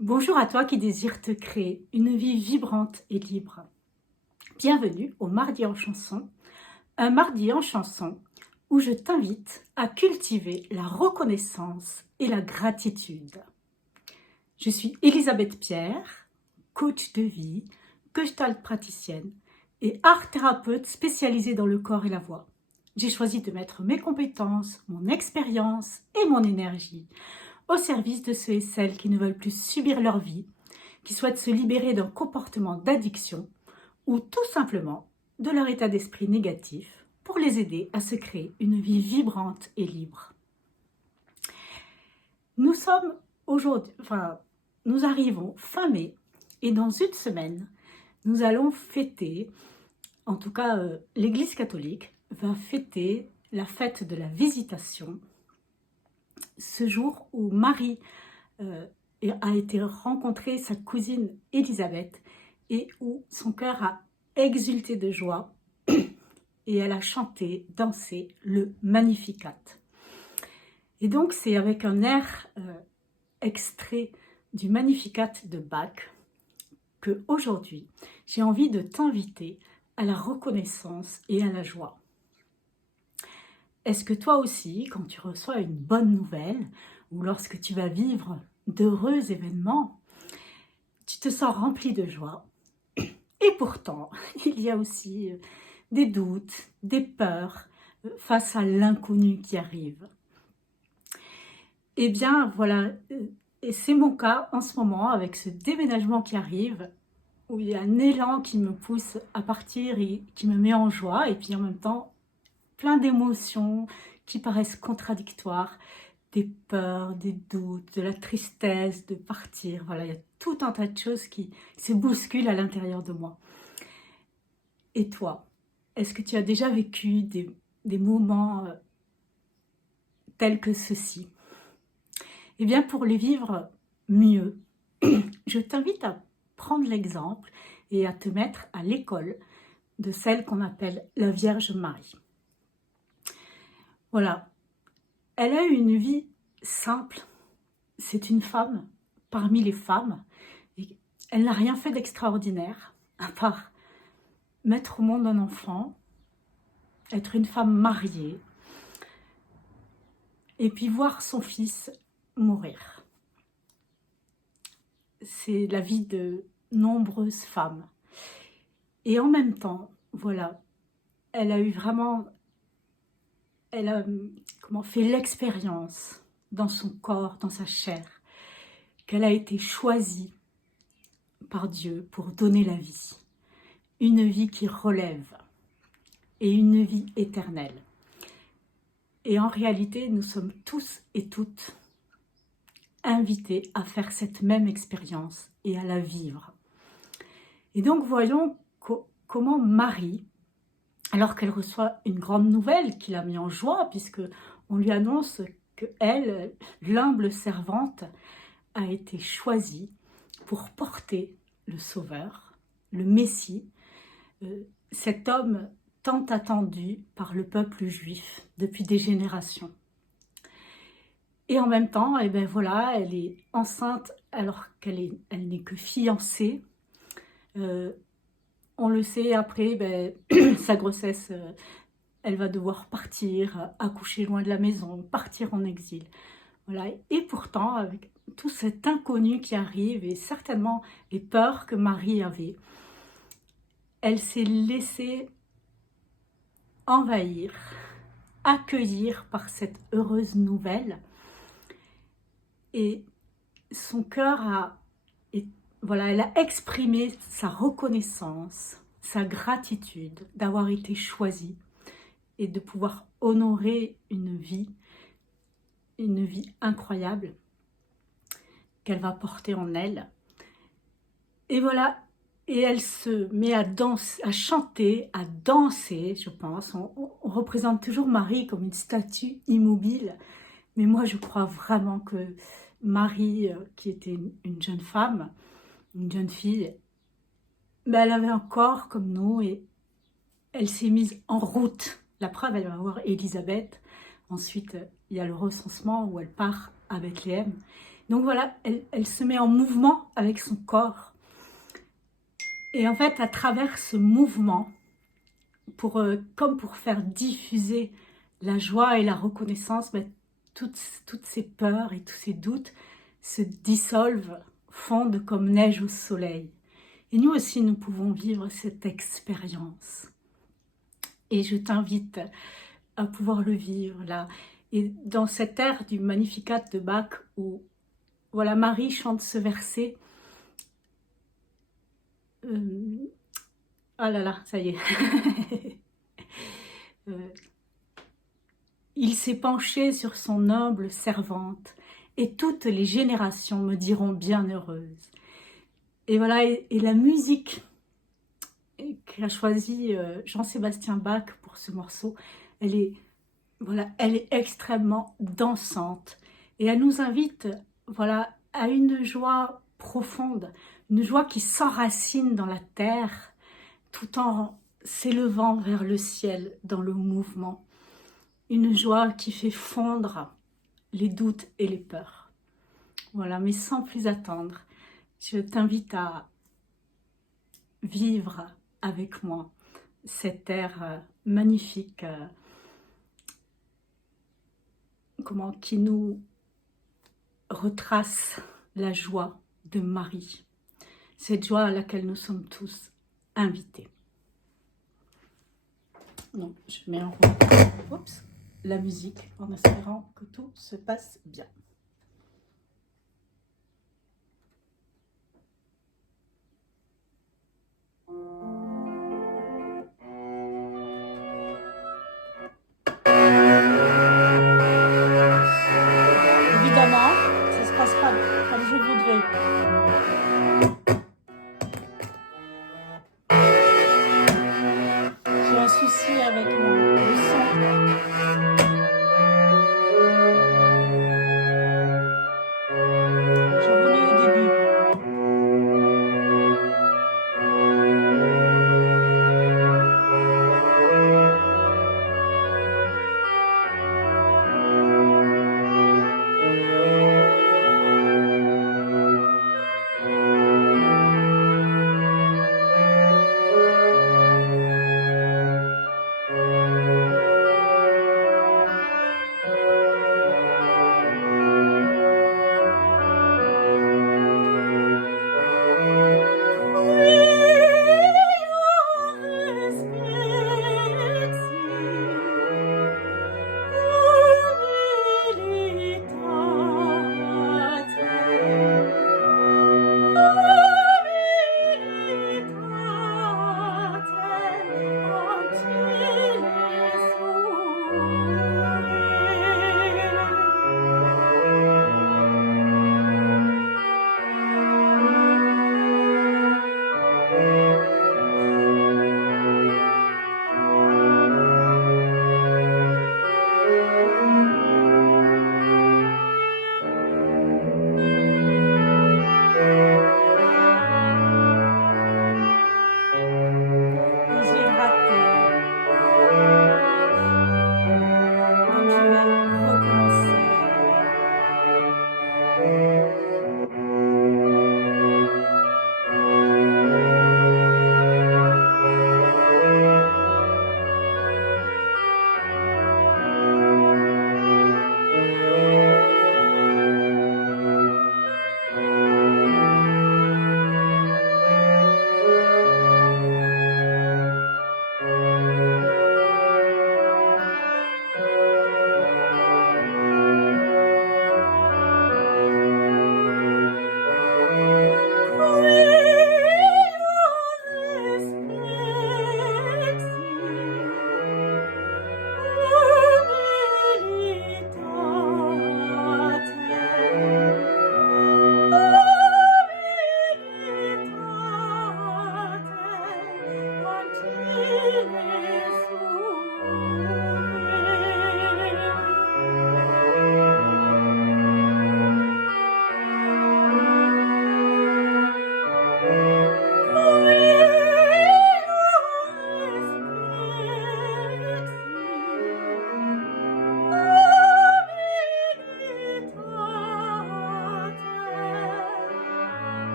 Bonjour à toi qui désire te créer une vie vibrante et libre. Bienvenue au Mardi en chanson, un mardi en chanson où je t'invite à cultiver la reconnaissance et la gratitude. Je suis Elisabeth Pierre, coach de vie, gestalt praticienne et art thérapeute spécialisée dans le corps et la voix. J'ai choisi de mettre mes compétences, mon expérience et mon énergie au service de ceux et celles qui ne veulent plus subir leur vie, qui souhaitent se libérer d'un comportement d'addiction ou tout simplement de leur état d'esprit négatif pour les aider à se créer une vie vibrante et libre. Nous sommes aujourd'hui, nous arrivons fin mai et dans une semaine, nous allons fêter, en tout cas l'Église catholique va fêter la fête de la Visitation, ce jour où Marie a été rencontrer sa cousine Élisabeth et où son cœur a exulté de joie et elle a chanté, dansé le Magnificat. Et donc c'est avec un air extrait du Magnificat de Bach que aujourd'hui j'ai envie de t'inviter à la reconnaissance et à la joie. Est-ce que toi aussi, quand tu reçois une bonne nouvelle ou lorsque tu vas vivre d'heureux événements, tu te sens rempli de joie? Et pourtant, il y a aussi des doutes, des peurs face à l'inconnu qui arrive. Eh bien, voilà, et c'est mon cas en ce moment avec ce déménagement qui arrive, où il y a un élan qui me pousse à partir et qui me met en joie, et puis en même temps, plein d'émotions qui paraissent contradictoires, des peurs, des doutes, de la tristesse de partir. Voilà, il y a tout un tas de choses qui se bousculent à l'intérieur de moi. Et toi, est-ce que tu as déjà vécu des moments tels que ceux-ci? Eh bien, pour les vivre mieux, je t'invite à prendre l'exemple et à te mettre à l'école de celle qu'on appelle la Vierge Marie. Voilà, elle a eu une vie simple. C'est une femme parmi les femmes. Et elle n'a rien fait d'extraordinaire, à part mettre au monde un enfant, être une femme mariée, et puis voir son fils mourir. C'est la vie de nombreuses femmes. Et en même temps, voilà, elle a eu vraiment, elle a fait l'expérience dans son corps, dans sa chair, qu'elle a été choisie par Dieu pour donner la vie. Une vie qui relève et une vie éternelle. Et en réalité, nous sommes tous et toutes invités à faire cette même expérience et à la vivre. Et donc voyons comment Marie, alors qu'elle reçoit une grande nouvelle qui l'a mis en joie, puisque on lui annonce que elle, l'humble servante, a été choisie pour porter le Sauveur, le Messie, cet homme tant attendu par le peuple juif depuis des générations. Et en même temps, eh ben voilà, elle est enceinte alors qu'elle n'est que fiancée. On le sait, après, sa grossesse, elle va devoir partir, accoucher loin de la maison, partir en exil. Voilà. Et pourtant, avec tout cet inconnu qui arrive et certainement les peurs que Marie avait, elle s'est laissée envahir, accueillir par cette heureuse nouvelle. Et son cœur elle a exprimé sa reconnaissance, sa gratitude d'avoir été choisie et de pouvoir honorer une vie incroyable qu'elle va porter en elle. Et voilà, et elle se met à danser, à chanter, à danser, je pense. On représente toujours Marie comme une statue immobile, mais moi je crois vraiment que Marie, qui était une jeune femme, une jeune fille, elle avait un corps comme nous et elle s'est mise en route. La preuve, elle va voir Élisabeth. Ensuite, il y a le recensement où elle part à Bethléem. Donc voilà, elle se met en mouvement avec son corps. Et en fait, à travers ce mouvement, comme pour faire diffuser la joie et la reconnaissance, ben, toutes ces peurs et tous ces doutes se dissolvent, fondent comme neige au soleil. Et nous aussi, nous pouvons vivre cette expérience. Et je t'invite à pouvoir le vivre là. Et dans cette ère du Magnificat de Bach, où voilà, Marie chante ce verset, ah là là, ça y est. Il s'est penché sur son humble servante, et toutes les générations me diront bienheureuse. Et voilà, et la musique qu'a choisi Jean-Sébastien Bach pour ce morceau, elle est, voilà, elle est extrêmement dansante. Et elle nous invite, voilà, à une joie profonde, une joie qui s'enracine dans la terre, tout en s'élevant vers le ciel dans le mouvement. Une joie qui fait fondre les doutes et les peurs. Voilà, mais sans plus attendre, je t'invite à vivre avec moi cette ère magnifique qui nous retrace la joie de Marie, cette joie à laquelle nous sommes tous invités. Donc, je mets en route la musique en espérant que tout se passe bien. Évidemment, ça ne se passe pas comme je voudrais. J'ai un souci avec le son.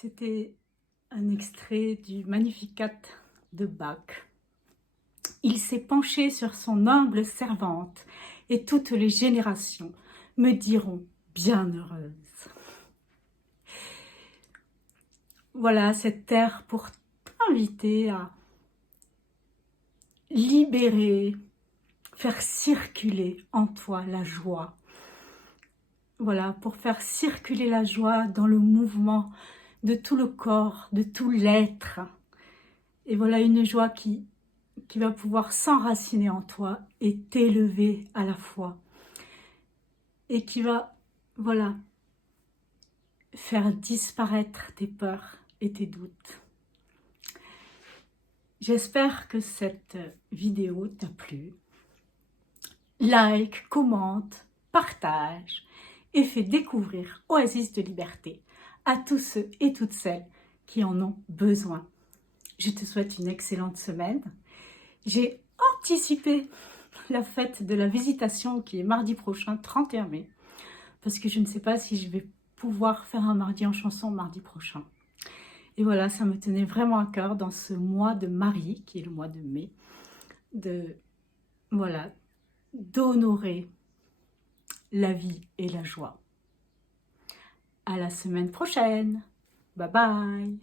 C'était un extrait du Magnificat de Bach. Il s'est penché sur son humble servante et toutes les générations me diront bienheureuse. Voilà cette air pour t'inviter à libérer, faire circuler en toi la joie. Voilà, pour faire circuler la joie dans le mouvement de tout le corps, de tout l'être. Et voilà une joie qui va pouvoir s'enraciner en toi et t'élever à la fois. Et qui va, voilà, faire disparaître tes peurs et tes doutes. J'espère que cette vidéo t'a plu. Like, commente, partage et fais découvrir Oasis de Liberté à tous ceux et toutes celles qui en ont besoin. Je te souhaite une excellente semaine. J'ai anticipé la fête de la Visitation qui est mardi prochain, 31 mai, parce que je ne sais pas si je vais pouvoir faire un mardi en chanson mardi prochain. Et voilà, ça me tenait vraiment à cœur dans ce mois de Marie, qui est le mois de mai, voilà, d'honorer la vie et la joie. À la semaine prochaine. Bye bye.